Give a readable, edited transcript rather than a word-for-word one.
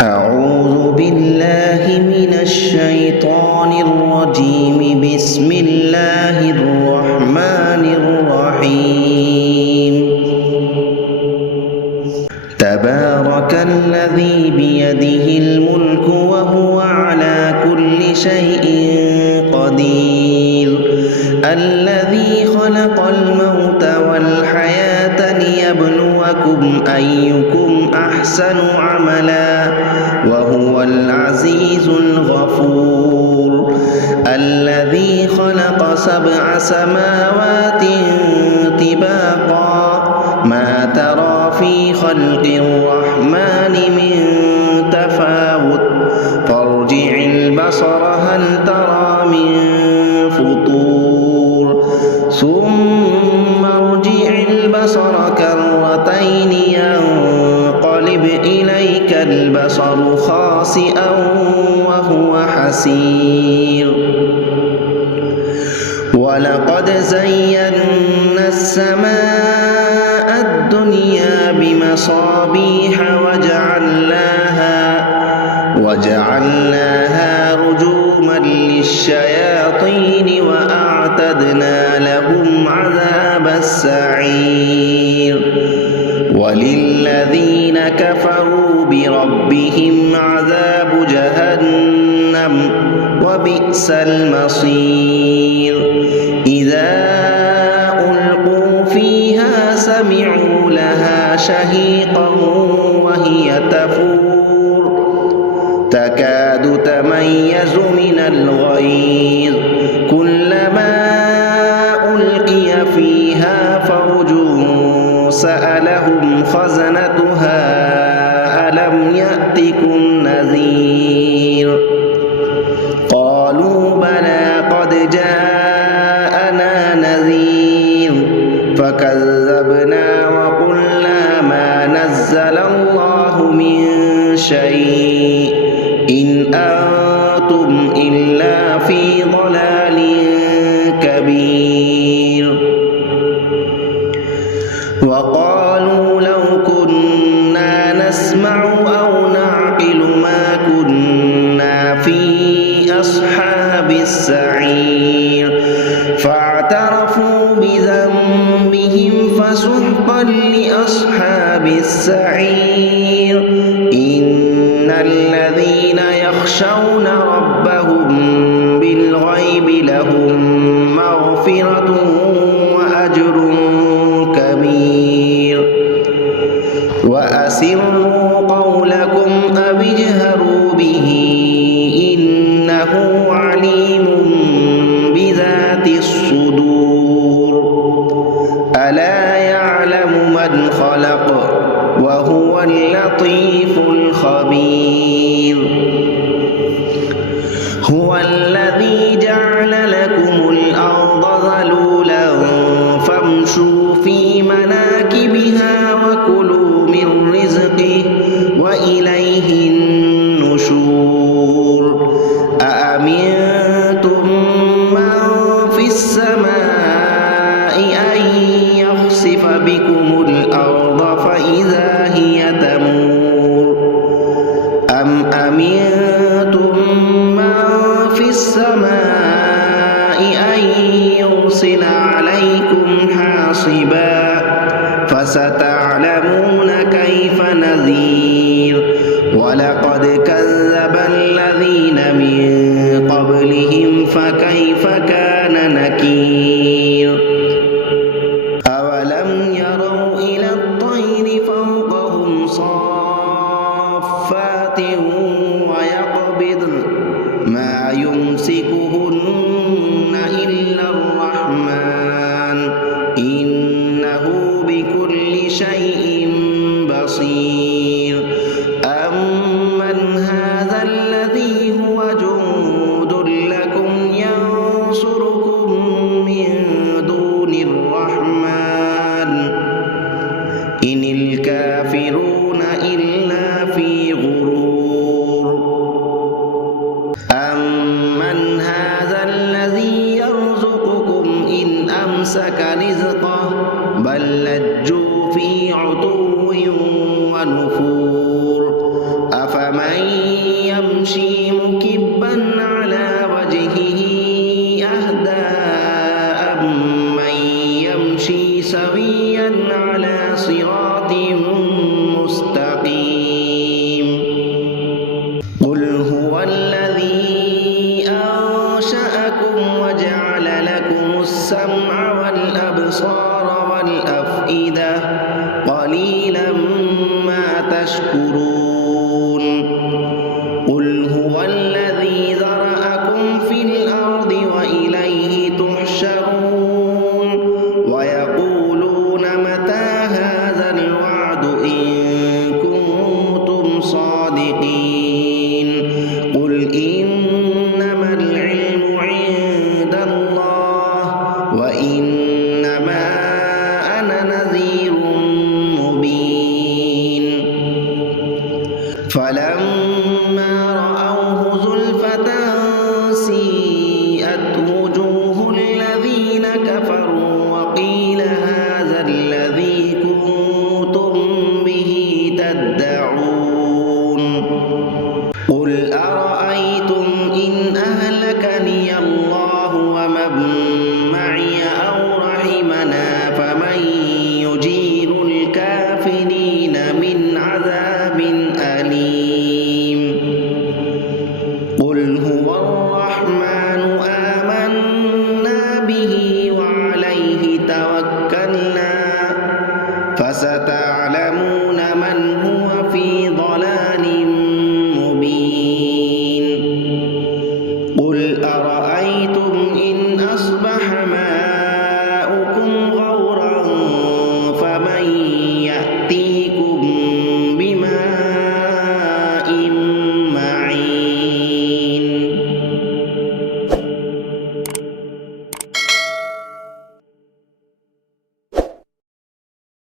أعوذ بالله من الشيطان الرجيم. بسم الله الرحمن الرحيم. تبارك الذي بيده الملك وهو على كل شيء قدير. الذي خلق الموت والحياة ليبلوكم أيكم أحسن عملا وهو العزيز الغفور. الذي خلق 7 سماوات طباقا ما ترى في خلق الرحمن من تفاوت فارجع البصر هل ترى من فطور ثم ارجع البصر كرتين ينقلب إليك البصر خاسئا وهو حسير. ولقد زينا السماء الدنيا بمصابيح وجعلناها رجوما للشياطين وأعتدنا لهم عذاب السعير. وللذين كفروا بربهم عذاب جهنم وبئس المصير. إذا ألقوا فيها سمعوا لها شهيقا وهي تفور تكاد تميز من الغيظ كلما ألقي فيها فوج سألهم خزنتها ألم يأتكم نذير قالوا بلى قد جاءنا نذير فكذبنا وقلنا ما نزل الله من شيء إن أنتم إلا في ضلال كبير. وقالوا لو كنا نسمع أو نعقل ما كنا في أصحاب السعير فاعترفوا بذنبهم فسحقا لأصحاب السعير. إن الذين يخشون ربهم بالغيب لهم مغفرة وأجر كبير. وأسروا قولكم أو اجهروا به إنه عليم بذات الصدور. ألا يعلم من خلق وهو اللطيف الخبير. هو الذي جعل لكم الأرض ذلولا فامشوا في مناكبها وكلوا من رزقه وإليه النشور. أأمنتم من في السماء أن يخسف بكم الأرض فإذا هي تمور أم أمنتم من في السماء أن يرسل عليكم حاصبا فستعلمون كيف نذير. ولقد كذب الذين من قبلهم فكيف كان نكير. أولم يروا إلى الطير فوقهم صافات ويقبضن ما يمسكهن إلا الرحمن إنه بكل شيء بصير. أمن هذا الذي هو جند لكم ينصركم من دون الرحمن إن الكافرون إلا في غرور. أمن هذا الذي يرزقكم إن أمسك رزقه بل لجوا في عتو ونفور. أفمن أفمن يمشي مكبا على وجهه أهدى أمن يمشي سويا على صراط مستقيم قل هو الذي أنشأكم وجعل لكم السمع والأبصار والأفئدة قليلا ما تشكرون قل هو الذي ذرأكم في الأرض وإليه تحشرون ويقولون متى هذا الوعد إن كنتم صادقين قل إنما العلم عند الله وإنما أنا نذير مبين فلما رأوه زلفة سيئت وجوه الذين كفروا وقيل هذا الذي كنتم به تدعون قل أرأيتم إن أهلكني الله ومن معي أو رحمنا فمن يجير الكافرين من عذاب أليم